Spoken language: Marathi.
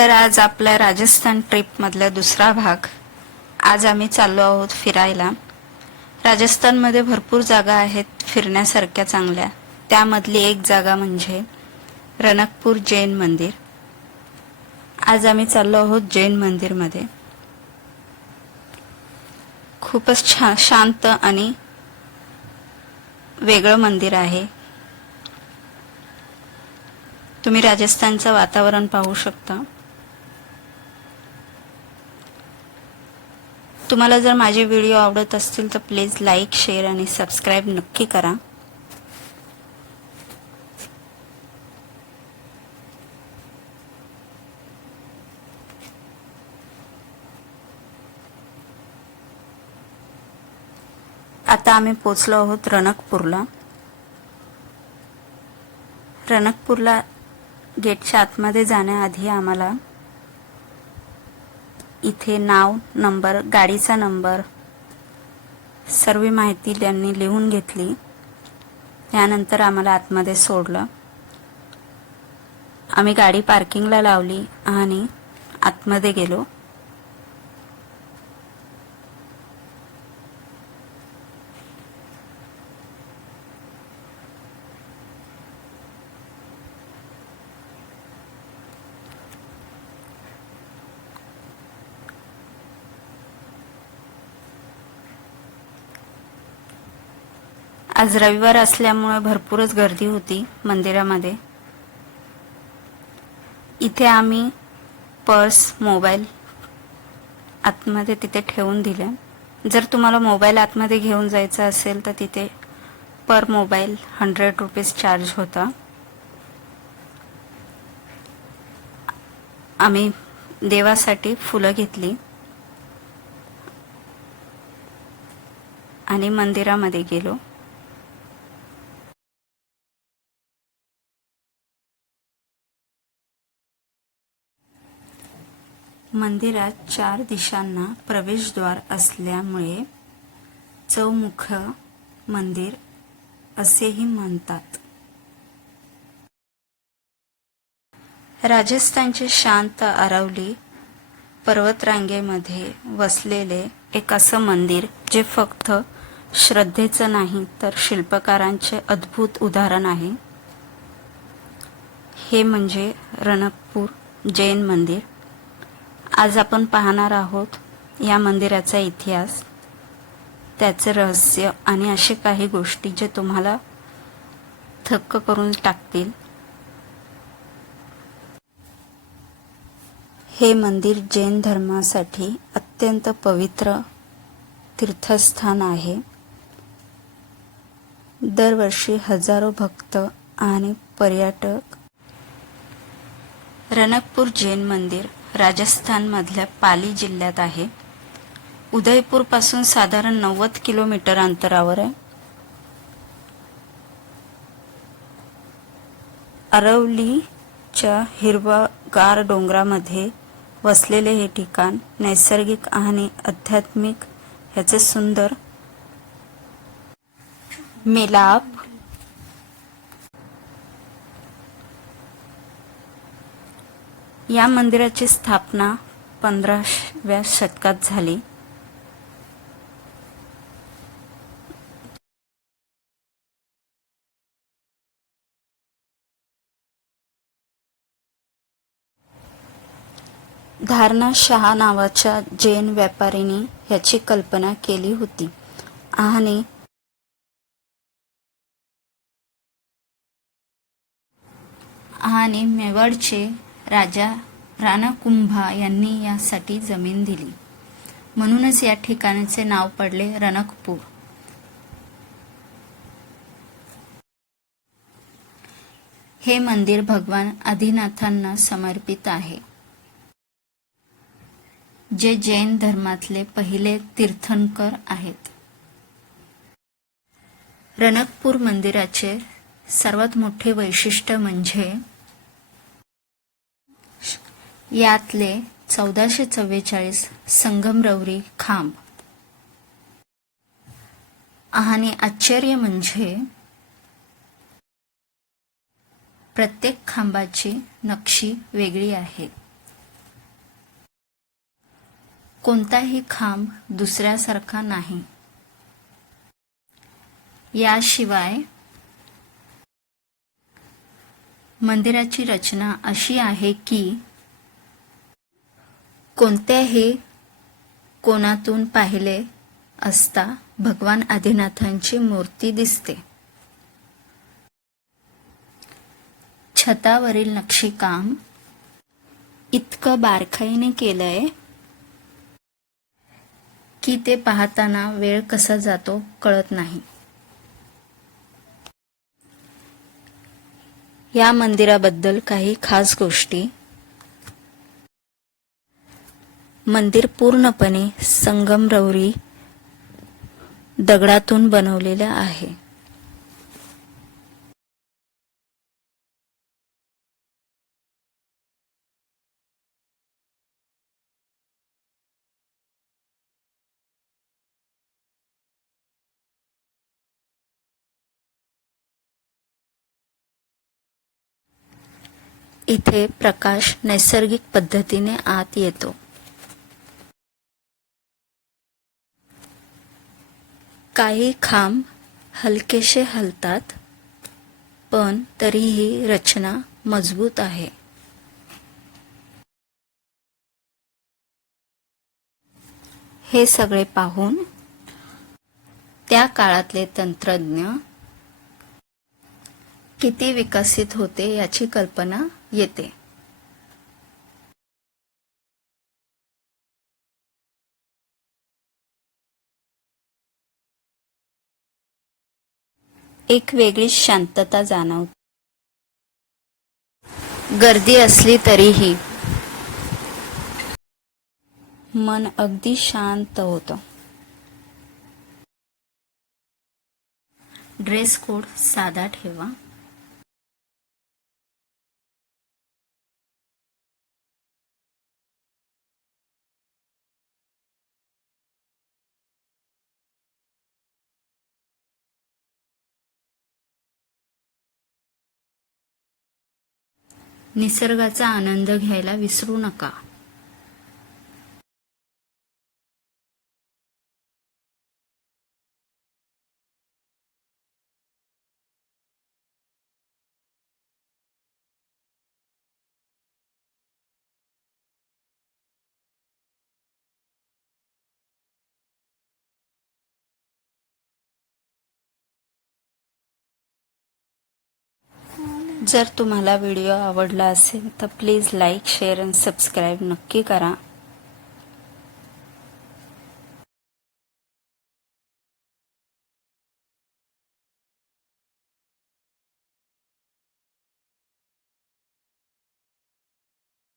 तर आज आपल्या राजस्थान ट्रिपमधला दुसरा भाग. आज आम्ही चाललो आहोत फिरायला. राजस्थानमध्ये भरपूर जागा आहेत फिरण्यासारख्या चांगल्या. त्यामधली एक जागा म्हणजे रणकपूर जैन मंदिर. आज आम्ही चाललो आहोत जैन मंदिरमध्ये. खूपच छान शांत आणि वेगळं मंदिर आहे. तुम्ही राजस्थानचं वातावरण पाहू शकता. तुम्हाला जर माझे व्हिडिओ आवडत असतील तर प्लीज लाईक, शेअर आणि सबस्क्राईब नक्की करा. आता आम्ही पोचलो आहोत रणकपूरला. रणकपूरला गेटच्या आतमध्ये जाण्याआधी आम्हाला इथे नाव, नंबर, गाडीचा नंबर सर्व माहिती त्यांनी लिहून घेतली. त्यानंतर आम्हाला आतमध्ये सोडलं. आम्ही गाडी पार्किंगला लावली आणि आतमध्ये गेलो. आज रविवार असल्यामुळे भरपूरच गर्दी होती मंदिरामध्ये. इथे आम्ही पर्स, मोबाईल आतमध्ये तिथे ठेवून दिले. जर तुम्हाला मोबाईल आतमध्ये घेऊन जायचा असेल तर तिथे पर मोबाईल 100 रुपीज चार्ज होता. आम्ही देवासाठी फुलं घेतली आणि मंदिरामध्ये गेलो. मंदिरात 4 दिशांना प्रवेशद्वार असल्यामुळे चौमुख मंदिर असेही म्हणतात. राजस्थानचे शांत अरावली पर्वतरांगेमध्ये वसलेले एक असं मंदिर जे फक्त श्रद्धेचं नाही तर शिल्पकारांचे अद्भुत उदाहरण आहे. हे म्हणजे रणकपूर जैन मंदिर. आज आपण पाहणार आहोत या मंदिराचा इतिहास, त्याचे रहस्य आणि असे काही गोष्टी जे तुम्हाला थक्क करून टाकतील. हे मंदिर जैन धर्मासाठी अत्यंत पवित्र तीर्थस्थान आहे. दरवर्षी हजारो भक्त आणि पर्यटक. रणकपूर जैन मंदिर राजस्थानमधल्या पाली जिल्ह्यात आहे. उदयपूर पासून साधारण 90 किलोमीटर अंतरावर आहे. अरवलीच्या हिरवागार डोंगरामध्ये वसलेले हे ठिकाण नैसर्गिक आणि आध्यात्मिक ह्याचे सुंदर मिलाप. या मंदिराची स्थापना 15व्या शतकात झाली. धारणा शाह नावाच्या जैन व्यापारीने ह्याची कल्पना केली होती आणि मेवाडचे राजा राणा कुंभा यांनी यासाठी जमीन दिली. म्हणूनच या ठिकाणाचे नाव पडले रणकपूर. हे मंदिर भगवान आदिनाथांना समर्पित आहे, जे जैन धर्मातले पहिले तीर्थंकर आहेत. रणकपूर मंदिराचे सर्वात मोठे वैशिष्ट्य म्हणजे यातले 1444 संगमरवरी खांब. आणि आश्चर्य म्हणजे प्रत्येक खांबाची नक्षी वेगळी आहे. कोणताही खांब दुसऱ्यासारखा नाही. याशिवाय मंदिराची रचना अशी आहे की कोणत्याही कोनातून पाहिले असता भगवान आदिनाथांची मूर्ती दिसते. छतावरील नक्षीकाम इतकं बारकाईने केलंय की ते पाहताना वेळ कसा जातो कळत नाही. या मंदिराबद्दल काही खास गोष्टी. मंदिर पूर्णपणे संगमरवरी दगडातून बनवलेले आहे. इथे प्रकाश नैसर्गिक पद्धतीने आत येतो. काही खांब हलकेसे हलतात, पण तरीही रचना मजबूत आहे. हे सगळे पाहून त्या काळातले तंत्रज्ञ किती विकसित होते याची कल्पना येते. एक वेगळीच शांतता जाणवते. गर्दी असली तरीही मन अगदी शांत होतं. ड्रेस कोड साधा ठेवा. निसर्गाचा आनंद घ्यायला विसरू नका. जर तुम्हाला व्हिडिओ आवडला असेल तर प्लीज लाईक, शेअर आणि सबस्क्राईब नक्की करा.